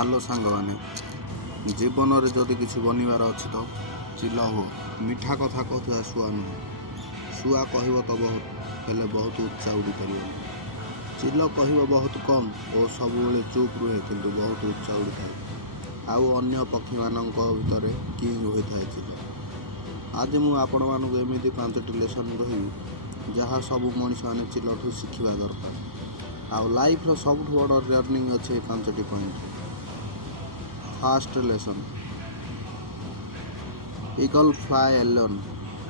Hello ସାଙ୍ଗମାନେ, ଜୀବନରେ ଯଦି କିଛି ବନିବାର ଅଛି ତ ଚିଲ ହୁଅ। ମିଠା କଥା କହୁଥିବା ଶୁଆ ନୁହେଁ। ଶୁଆ କହିବ ତ ବହୁତ, ହେଲେ ବହୁତ ଉଚ୍ଚା ଉଡ଼ିପାରିବନି। ଚିଲ କହିବ ବହୁତ କମ୍ ଓ ସବୁବେଳେ ଚୁପ୍ ରୁହେ, କିନ୍ତୁ ବହୁତ ଉଚ୍ଚା ଉଡ଼ିଥାଏ। ଆଉ ଅନ୍ୟ ପକ୍ଷୀମାନଙ୍କ ଭିତରେ କିଙ୍ଗ ହୋଇଥାଏ ଚିଲ। ଆଜି ମୁଁ ଆପଣମାନଙ୍କୁ ଏମିତି 5ଟି ଲେସନ୍ କହିବି, ଯାହା ସବୁ ମଣିଷମାନେ ଚିଲଠୁ ଶିଖିବା ଦରକାର। ଆଉ ଲାଇଫ୍ର ସବୁଠୁ ବଡ଼ ଲର୍ଣ୍ଣିଂ ଅଛି ଏ 5ଟି point. First lesson, eagle fly alone.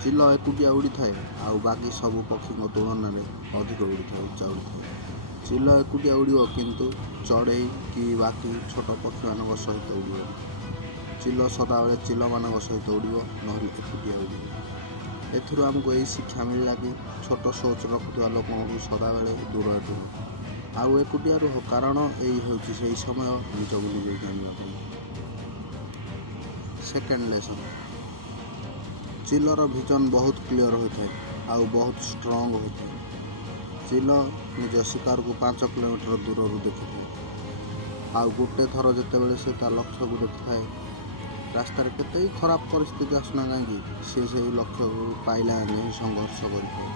ଚିଲ ଏକୁଟିଆ ଉଡ଼ିଥାଏ, ଆଉ ବାକି ସବୁ ପକ୍ଷୀଙ୍କ ତୁଳନାରେ ଅଧିକ ଉଚ୍ଚା ଉଡ଼ିଥାଏ। ଚିଲ ଏକୁଟିଆ ଉଡ଼ିବ, କିନ୍ତୁ ଚଢ଼େଇ କି ବାକି ଛୋଟ ପକ୍ଷୀମାନଙ୍କ ସହିତ ଉଡ଼ିବନି। ଚିଲ ସଦାବେଳେ ଚିଲମାନଙ୍କ ସହିତ ଉଡ଼ିବ, ନହେଲେ ଏକୁଟିଆ ଉଡ଼ିବ। ଏଥିରୁ ଆମକୁ ଏହି ଶିକ୍ଷା ମିଳିଲା କି ଛୋଟ ସୋଚ୍ ରଖୁଥିବା ଲୋକଙ୍କୁ ସଦାବେଳେ ଦୂରରେ ରୁହ, ଆଉ ଏକୁଟିଆ ରୁହ, କାରଣ ଏଇ ହେଉଛି ସେହି ସମୟ ନିଜକୁ ନିଜେ ଜାଣିବା ପାଇଁ। ସେକେଣ୍ଡ ଲେସନ୍, ଚିଲର ଭିଜନ୍ ବହୁତ କ୍ଲିଅର୍ ହୋଇଥାଏ, ଆଉ ବହୁତ ଷ୍ଟ୍ରଙ୍ଗ ହୋଇଥାଏ। ଚିଲ ନିଜ ଶିକାରକୁ 5 କିଲୋମିଟର ଦୂରରୁ ଦେଖିଥାଏ। ଆଉ ଗୋଟେ ଥର ଯେତେବେଳେ ସେ ତା ଲକ୍ଷ୍ୟକୁ ଦେଖିଥାଏ, ରାସ୍ତାରେ କେତେ ବି ଖରାପ ପରିସ୍ଥିତି ଆସୁନା କାହିଁକି, ସେ ସେହି ଲକ୍ଷ୍ୟକୁ ପାଇଲା ଯାଏଁ ହିଁ ସଂଘର୍ଷ କରିଥାଏ।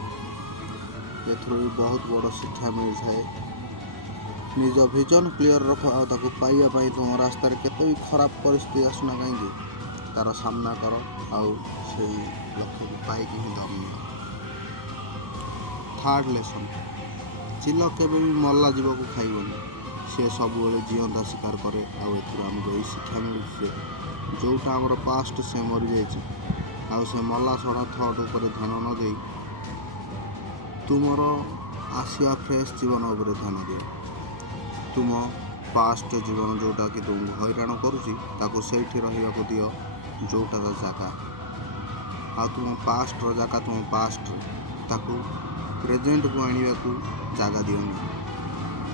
ଏଥିରୁ ବି ବହୁତ ବଡ଼ ଶିକ୍ଷା ମିଳିଥାଏ। ନିଜ ଭିଜନ୍ କ୍ଲିଅର୍ ରଖ, ଆଉ ତାକୁ ପାଇବା ପାଇଁ ତୁମ ରାସ୍ତାରେ କେତେ ବି ଖରାପ ପରିସ୍ଥିତି ଆସୁନା କାହିଁକି, ତା'ର ସାମ୍ନା କର, ଆଉ ସେହି ଲକ୍ଷ୍ୟକୁ ପାଇକି ହିଁ ଦମ୍ ନିଅ। ଥାର୍ଡ଼ ଲେସନ୍, ଚିଲ କେବେ ବି ମଲା ଜୀବକୁ ଖାଇବନି। ସେ ସବୁବେଳେ ଜିଅନ୍ତା ଶିକାର କରେ। ଆଉ ଏଥିରୁ ଆମକୁ ଏହି ଶିକ୍ଷା ମିଳୁଛି ଯେ ଯେଉଁଟା ଆମର ପାଷ୍ଟ ସେ ମରିଯାଇଛି, ଆଉ ସେ ମଲା ସଢ଼ା ଥଟ୍ ଉପରେ ଧ୍ୟାନ ନ ଦେଇ ତୁମର ଆସିବା ଫ୍ରେଶ୍ ଜୀବନ ଉପରେ ଧ୍ୟାନ ଦିଅ। ତୁମ ପାଷ୍ଟ ଜୀବନ ଯେଉଁଟାକି ତୁମକୁ ହଇରାଣ କରୁଛି, ତାକୁ ସେଇଠି ରହିବାକୁ ଦିଅ ଯେଉଁଟା ତା ଜାଗା। ଆଉ ତୁମ ପାଷ୍ଟର ଜାଗା ତୁମ ପାଷ୍ଟରେ, ତାକୁ ପ୍ରେଜେଣ୍ଟକୁ ଆଣିବାକୁ ଜାଗା ଦିଅନି।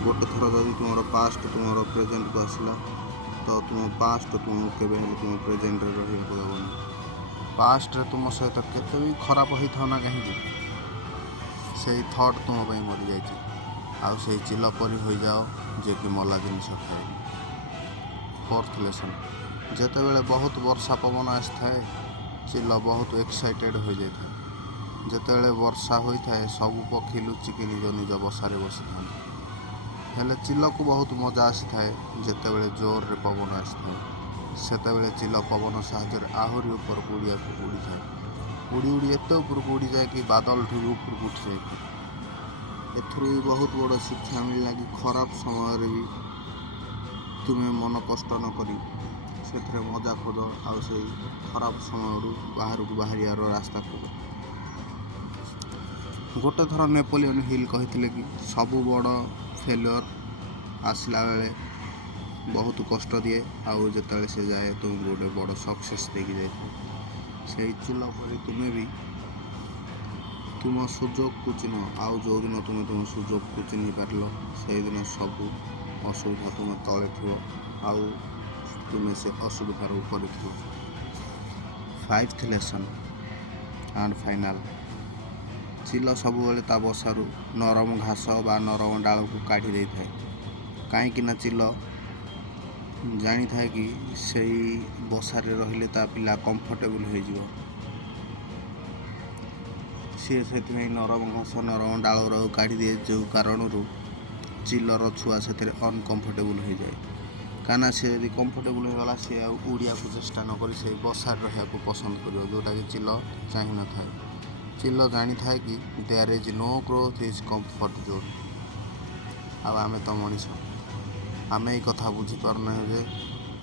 ଗୋଟେ ଥର ଯଦି ତୁମର ପାଷ୍ଟ ତୁମର ପ୍ରେଜେଣ୍ଟକୁ ଆସିଲା, ତ ତୁମ ପାଷ୍ଟ ତୁମକୁ କେବେ ହେଲେ ତୁମ ପ୍ରେଜେଣ୍ଟରେ ରହିବାକୁ ଦେବନି। ପାଷ୍ଟରେ ତୁମ ସହିତ କେତେ ବି ଖରାପ ହେଇଥାଉ ନା କାହିଁକି, ସେଇ ଥଟ୍ ତୁମ ପାଇଁ ମରିଯାଇଛି। ଆଉ ସେଇ ଚିଲ ପରି ହୋଇଯାଅ, ଯିଏକି ମଲା ଜିନିଷ ଖାଏନି। ଫୋର୍ଥ ଲେସନ୍, ଯେତେବେଳେ ବହୁତ ବର୍ଷା ପବନ ଆସିଥାଏ, ଚିଲ ବହୁତ ଏକ୍ସାଇଟେଡ୍ ହୋଇଯାଇଥାଏ। ଯେତେବେଳେ ବର୍ଷା ହୋଇଥାଏ, ସବୁ ପକ୍ଷୀ ଲୁଚିକି ନିଜ ନିଜ ବସାରେ ବସିଥାନ୍ତି। ହେଲେ ଚିଲକୁ ବହୁତ ମଜା ଆସିଥାଏ ଯେତେବେଳେ ଜୋରରେ ପବନ ଆସିଥାଏ। ସେତେବେଳେ ଚିଲ ପବନ ସାହାଯ୍ୟରେ ଆହୁରି ଉପରକୁ ଉଡ଼ିଥାଏ। ଉଡ଼ି ଉଡ଼ି ଏତେ ଉପରକୁ ଉଡ଼ିଯାଏ କି ବାଦଲଠୁ ବି ଉପରକୁ ଉଠିଯାଇଥାଏ। ଏଥିରୁ ବି ବହୁତ ବଡ଼ ଶିକ୍ଷା ମିଳିଲା କି ଖରାପ ସମୟରେ ବି ତୁମେ ମନ କଷ୍ଟ ନ କରି ସେଥିରେ ମଜା ଖୋଜ, ଆଉ ସେଇ ଖରାପ ସମୟରୁ ବାହାରକୁ ବାହାରିବାର ରାସ୍ତା ଖୋଜ। ଗୋଟେ ଥର ନେପୋଲିଅନ୍ ହିଲ୍ କହିଥିଲେ କି ସବୁ ବଡ଼ ଫେଲୁଅର୍ ଆସିଲା ବେଳେ ବହୁତ କଷ୍ଟ ଦିଏ, ଆଉ ଯେତେବେଳେ ସେ ଯାଏ ତୁମକୁ ଗୋଟେ ବଡ଼ ସକ୍ସେସ୍ ଦେଇକି ଯାଇଥାଏ। ସେଇ ଚିଲ ପରି ତୁମେ ବି ତୁମ ସୁଯୋଗକୁ ଚିହ୍ନ, ଆଉ ଯେଉଁଦିନ ତୁମେ ତୁମ ସୁଯୋଗକୁ ଚିହ୍ନି ପାରିଲ, ସେଇଦିନ ସବୁ ଅସୁବିଧା ତୁମେ ତଳେ ଥିବ, ଆଉ ତୁମେ ସେ ଅସୁବିଧାର ଉପରେ ଥିବ। ଫାଇଭ୍ଥ ଲେସନ୍ ଆଣ୍ଡ ଫାଇନାଲ୍, ଚିଲ ସବୁବେଳେ ତା ବସାରୁ ନରମ ଘାସ ବା ନରମ ଡାଳକୁ କାଢ଼ି ଦେଇଥାଏ। କାହିଁକି ନା ଚିଲ ଜାଣିଥାଏ କି ସେଇ ବସାରେ ରହିଲେ ତା ପିଲା କମ୍ଫର୍ଟେବୁଲ୍ ହୋଇଯିବ। ସିଏ ସେଥିପାଇଁ ନରମ ଘାସ ନରମ ଡାଳରୁ କାଢ଼ି ଦିଏ, ଯେଉଁ କାରଣରୁ ଚିଲର ଛୁଆ ସେଥିରେ ଅନକମ୍ଫର୍ଟେବୁଲ୍ ହୋଇଯାଏ। କାହିଁକିନା ସେ ଯଦି କମ୍ଫର୍ଟେବୁଲ୍ ହୋଇଗଲା, ସେ ଆଉ ଉଡ଼ିବାକୁ ଚେଷ୍ଟା ନ କରି ସେଇ ବସାରେ ରହିବାକୁ ପସନ୍ଦ କରିବ, ଯେଉଁଟାକି ଚିଲ ଚାହିଁନଥାଏ। ଚିଲ ଜାଣିଥାଏ କି their is no growth is comfort zone. ଆଉ ଆମେ ତ ମଣିଷ, ଆମେ ଏଇ କଥା ବୁଝିପାରୁନାହିଁ ଯେ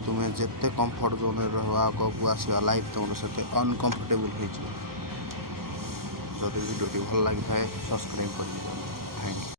ତୁମେ ଯେତେ କମ୍ଫର୍ଟ ଜୋନ୍ରେ ରହିବ, ଆଗକୁ ଆସିବା ଲାଇଫ୍ ତୁମର ସେତେ ଅନକମ୍ଫର୍ଟେବୁଲ୍ ହୋଇଯିବ। ଯଦି ଭିଡ଼ିଓଟି ଭଲ ଲାଗିଥାଏ, ସବସ୍କ୍ରାଇବ୍ କରିଦିଅନ୍ତୁ। Thank you.